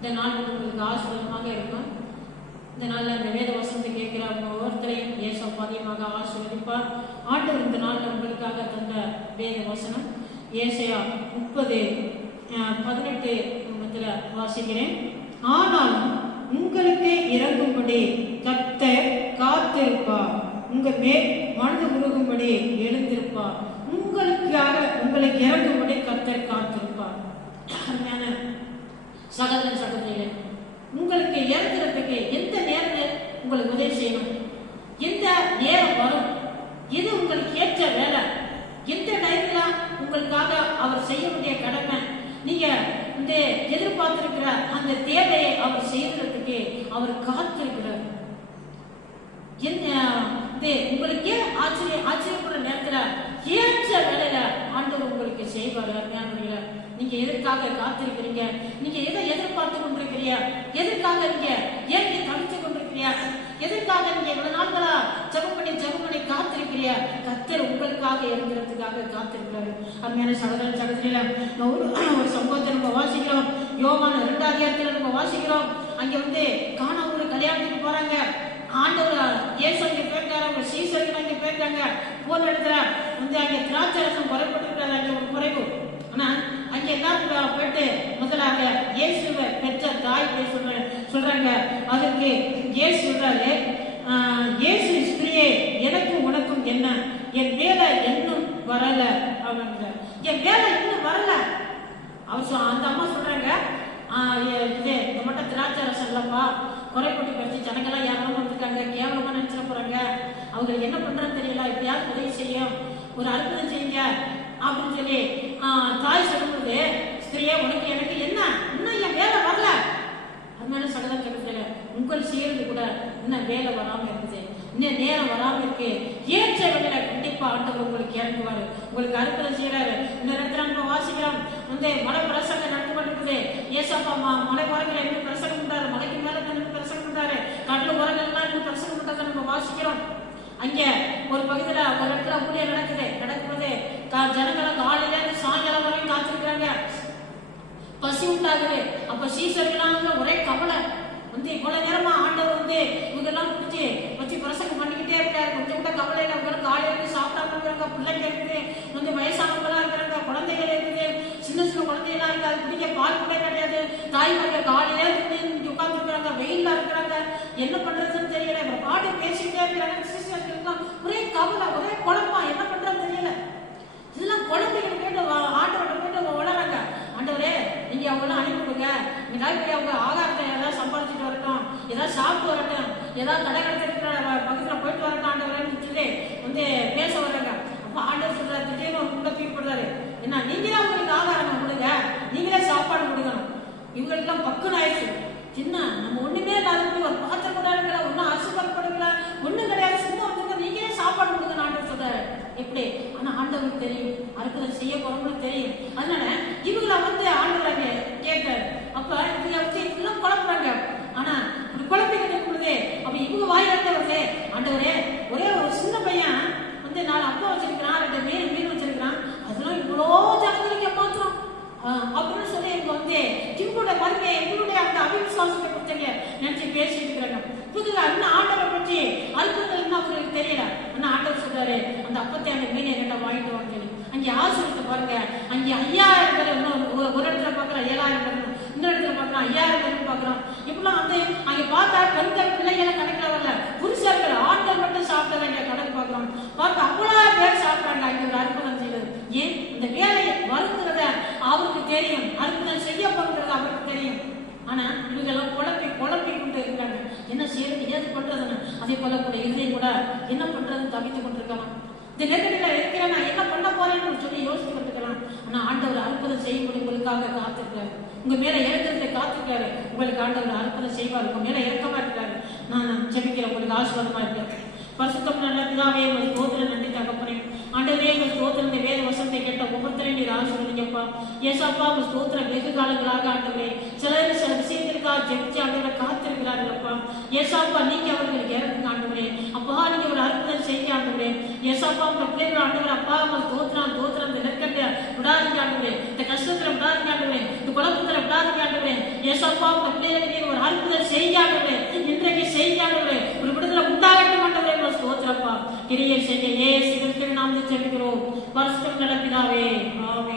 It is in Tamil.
இந்த நாள் உங்களுக்கு ஆசீர்வாதமாக இருக்கும். இந்த நாளில் இந்த வேத வசனத்தை கேட்கிற அவங்க ஒவ்வொருத்தரையும் ஏசப்பா அதிகமாக ஆசீர்வதிப்பார். ஆண்டவர் இந்த நாளில் உங்களுக்காக தந்த வேத வசனம் ஏசாயா 30:18 வாசிக்கிறேன். ஆனாலும் உங்களுக்கு இறங்கும்படி கர்த்தர் காத்திருப்பார், உங்க மேல் மனது உருகும்படி எழுந்திருப்பார். உங்களுக்கு இறங்கும்படி கர்த்தர் காத்திருப்பார். அருமையான சகோதர சகோதரிகளே, உங்களுக்கு இறங்குறதுக்கு எந்த நேரம் உங்களுக்கு உதவி செய்யணும், எந்த நேரம் வரும், எது உங்களுக்கு ஏற்ற வேலை, எந்த டைம்ல உங்களுக்காக அவர் செய்ய வேண்டிய கடமை, நீங்க இந்த எதிர்பார்த்திருக்கிற அந்த தேவையை அவர் செய்யறதுக்கு அவர் காத்திருக்கிறார். உங்களுக்கே ஆச்சரியப்படுற நேரத்துல ஏற்ற வேலையில ஆண்டவர் உங்களுக்கு செய்வார். நீங்க எதற்காக காத்திருக்கிறீங்க, நீங்க எதை எதிர்பார்த்து கொண்டிருக்கிறீங்க, எதற்காக நீங்க ஏன் தவித்து கொண்டிருக்கிறீங்க, எதற்காக நீங்க இவ்வளவு நாட்களா ஜெபம் பண்ணி காத்திருக்கிறீங்க. கர்த்தர் உங்களுக்காக இருக்கிறதுக்காக காத்திருக்கிறாரு. அருமையான சகோதர சகோதரிகள, ஒரு சம்பவத்தை நம்ம வாசிக்கிறோம். யோவான் 2ஆம் அதிகாரத்துல நம்ம வாசிக்கிறோம். அங்க கானா ஒரு கல்யாணத்துக்கு போறாங்க. ஆண்டவர் இயேசு அங்கே போயிருக்காரு, அவங்க சீசர்கள் அங்கே போயிருக்காங்க. போன இடத்துல அங்கே திராட்சை ரசம் குறைப்பட்டிருக்கிறாரு, அங்கே ஒரு குறைவு. ஆனா அங்க எல்லாரும் போயிட்டு முதலாக இயேசுவை பெற்ற தாய் போய் சொல்றாங்க. அதற்கு இயேசு சொல்றாரு, இயேசு ஸ்திரியே, எனக்கும் உனக்கும் என்ன, என் வேலை இன்னும் வரல அப்படின்ற, என் வேலை இன்னும் வரல. அந்த அம்மா சொல்றாங்க, இது மட்டும் திராட்சை ரசம் இல்லப்பா, குறைப்பட்டு படிச்சு ஜனங்கள்லாம் யாரும் வந்திருக்காங்க, கேவலமா நினைச்சிட போறாங்க, அவங்களுக்கு என்ன பண்றதுன்னு தெரியல, எப்படியாவது உதவி செய்யும், ஒரு அற்புதம் செய்யுங்க அப்படின்னு சொல்லி தாய் சொல்லும்போது, ஸ்திரியே உனக்கு எனக்கு என்ன, இன்னும் என் வேலை வரல. அதனால சகோதர சகோதரிகளே, உங்கள் செய்யறது கூட இன்னும் வேலை வராம இருக்குது, இன்னும் நேரம் வராம இருக்கு. ஏற்ற வேலையில கண்டிப்பா ஆண்டவர் உங்களுக்கு இறங்குவாரு, உங்களுக்கு அற்புதம் செய்யறாரு. இந்த இடத்துல நம்ம வாசிக்கிறோம், மலை பிரசங்கம் நடந்து கொண்டிருக்குது. ஏசப்பா மலை உரங்களை இன்னும் பிரசங்கம் பண்றாரு, மலைக்கு மேல இன்னும் பிரசங்கம் பண்றாரு, கடல் உரங்கள் எல்லாம் இன்னும் பிரசங்கம் பண்றதை நம்ம வாசிக்கிறோம். அங்க ஒரு பகுதியில ஒரு இடத்துல ஊழியர் நடக்கும்போது ஜனங்களை காலையில இருந்து சாயங்காலம் வரையும் காத்திருக்கிறாங்க, பசி உண்டாகுது. அப்ப சீசர்களாக ஒரே கவலை, இவ்வளவு நேரமா ஆண்டவர் இவங்கெல்லாம் பிடிச்சி வச்சு பிரசங்கம் பண்ணிக்கிட்டே இருக்காரு. கொஞ்சம் கூட கவலையில அவங்க காலையில இருந்து சாப்பிடாம இருக்கிறாங்க, பிள்ளைங்க இருக்குது, வயசானவங்களா இருக்கிறாங்க, குழந்தைகள் இருக்குது, சின்ன சின்ன குழந்தைகளா இருக்காது, குடிக்க பால் கூட கிடையாது, தாய்மார்கள் காலையில இருந்து உட்கார்ந்து இருக்கிறாங்க, வெயில்ல இருக்கிறாங்க, என்ன பண்றதுன்னு தெரியல. பாட்டு பேசிக்கிட்டே இருக்கிறாங்க. சீசர்களுக்கு ஒரே கவலை, ஒரே குழப்பம், என்ன பண்றதுன்னு தெரியல. இதெல்லாம் குழந்தைகள் போயிட்டு ஆண்டவர்கிட்ட போயிட்டு வளராங்க, ஆண்டவரே நீங்க அவங்களாம் அனுப்பிவிடுங்க, போய் அவங்க ஆகாரத்தை ஏதாவது சம்பாதிச்சுட்டு வரட்டும், ஏதாவது சாப்பிட்டு வரட்டும், ஏதாவது கடை கிடைச்சிருக்கிற பக்கத்துல போயிட்டு வரட்டும் ஆண்டவரேன்னு சொல்லி பேச வர்றாங்க. அப்ப ஆண்டவர் சொல்றாரு, திடீர்னு ஒரு கூட பீப்படுறாரு, என்ன நீங்களே அவங்களுக்கு ஆகாரம் கொடுங்க, நீங்களே சாப்பாடு கொடுக்கணும். இவங்களுக்கு எல்லாம் பக்குன்னு ஆயிடுச்சு. சின்ன நம்ம ஒண்ணுமே இல்லாத ஒரு பாத்திரம் கூட எடுக்கல, ஒன்னும் அரிசி பருப்பு எடுக்கல, ஒண்ணும் கிடையாது, சும்மா நீங்களே சாப்பாடு கொடுக்கணும் ஆண்டவர் சொல்றாரு. எப்படி? ஆனா ஆண்டவருக்கு தெரியும், அற்புதம் செய்ய போறவங்களுக்கு தெரியும். அதனால இவங்களை ஆண்டவராக கேட்கிறாரு. அப்ப இவங்க இதெல்லாம் குழப்பறாங்க. ஆனா இப்படி குழப்பிக்கிட்டு இருக்கும்போதே அப்ப இவங்க வாயிலிருந்து வருது, ஆண்டவரே ஒரே ஒரு சின்ன பையன் 4 அப்பா வச்சிருக்கிறான், 2 மீன் வச்சிருக்கிறான், அதெல்லாம் இவ்வளோ ஜனங்களுக்கு ஏமாத்துறோம் அப்படின்னு சொல்லி இவங்களுடைய வறுமையை, எங்களுடைய அந்த அவிசுவாசத்தை பற்றி நினைச்சு பேசிட்டு இருக்கிறாங்க. புதுல இன்னும் ஆண்டவரை பற்றி அற்புதங்கள் இன்னும் அவங்களுக்கு தெரியல. ஆனா ஆண்டவர் சொல்றாரு, அந்த அப்பத்தை அந்த மீனை ரெண்டா வாங்கிட்டு வாங்க. அங்கே ஆசிரியத்தை பாருங்க, அங்கே 5000 பேர், ஒரு இடத்துல பாக்குறோம் 7000 பேர், இன்னொரு இடத்துல பாக்குறோம் 5000 பேர் பாக்குறோம். இப்பெல்லாம் அங்கே பார்த்தா பெண்கள் பிள்ளைகளை கணக்கில் வரல, புருஷர்கள் ஆண்கள் மட்டும் சாப்பிட வேண்டிய கணக்கு பாக்குறோம். பார்த்தா அவ்வளவு பேர் சாப்பிட்டாங்க. அங்கே ஒரு அற்புதம் செய்வது ஏன்? இந்த வேலை வருங்கிறத அவருக்கு தெரியும், அற்புதம் செய்ய போகிறது அவருக்கு தெரியும். ஆனா இவங்கெல்லாம் குழப்பி கொண்டு இருக்காங்க, என்ன செய்யறது, ஏது பண்றதுன்னு. அதே போல கூட இதையும் கூட என்ன பண்றதுன்னு தவித்து கொண்டிருக்காங்க. இந்த நெருக்கடியில இருக்கிறேன், நான் என்ன பண்ண போறேன்னு சொல்லி யோசித்து கொண்டிருக்கலாம். ஆனா ஆண்டவர் அற்புதம் செய்யும்போது உங்களுக்காக காத்திருக்காரு, உங்க மேல இறக்கத்தை காத்திருக்காரு. உங்களுக்கு ஆண்டவர் அற்புதம் செய்வார், உங்க மேல இறக்கமா இருக்காரு. நான் ஜெபிக்கிறேன், உங்களுக்கு ஆசீர்வாதமா இருக்கேன். பரிசுத்தம் நல்ல பிதாவே, உங்கள் ஸ்தோத்திரம் நன்றி தகப்பனே. ஆண்டவரே உங்கள் ஸ்தோத்திரம், இந்த வேத வசனத்தை கேட்ட ஒவ்வொருத்தரையும் நீர் ஆசீர்வதிங்கப்பா. ஏசாப்பா உங்கள் ஸ்தோத்திரம் வெகு காலங்களாக ஆண்டவரே சில விஷயத்திற்காக ஜெபிச்சு ஆண்டவரை காத்திருக்கிறார்களப்பா. ஏசாப்பா நீங்க அவர்களுக்கு இறக்குங்க ஆண்டவரே. அப்பா நீங்க ஒரு அற்புதம் செய்ய ஆண்டவரே. ஏசாப்பா உங்கள் பிள்ளைகள் ஆண்டவர், அப்பா உங்கள் ஸ்தோத்திரம் இந்த நெருக்கத்தை விடாதீங்க ஆண்டவரே, இந்த கஷ்டத்துல விடாதீங்க ஆண்டவரே, இந்த குழப்பத்துல விடாதீங்க ஆண்டவரே. ஏசப்பா உங்க பிள்ளைகளுக்கு நீர் ஒரு அற்புதம் செய்யாண்டவரே, இன்றைக்கு செய்யாண்டவரே, ஒரு விடுதலை உண்டாகட்டும் ஆண்டவரே. ஸ்தோத்திரப்பா, கிரியை செய்ய இயேசு கிறிஸ்துவின் நாமத்தில் ஜெபிக்கிறோம் பரிசுத்த நல்ல பிதாவே, ஆமென்.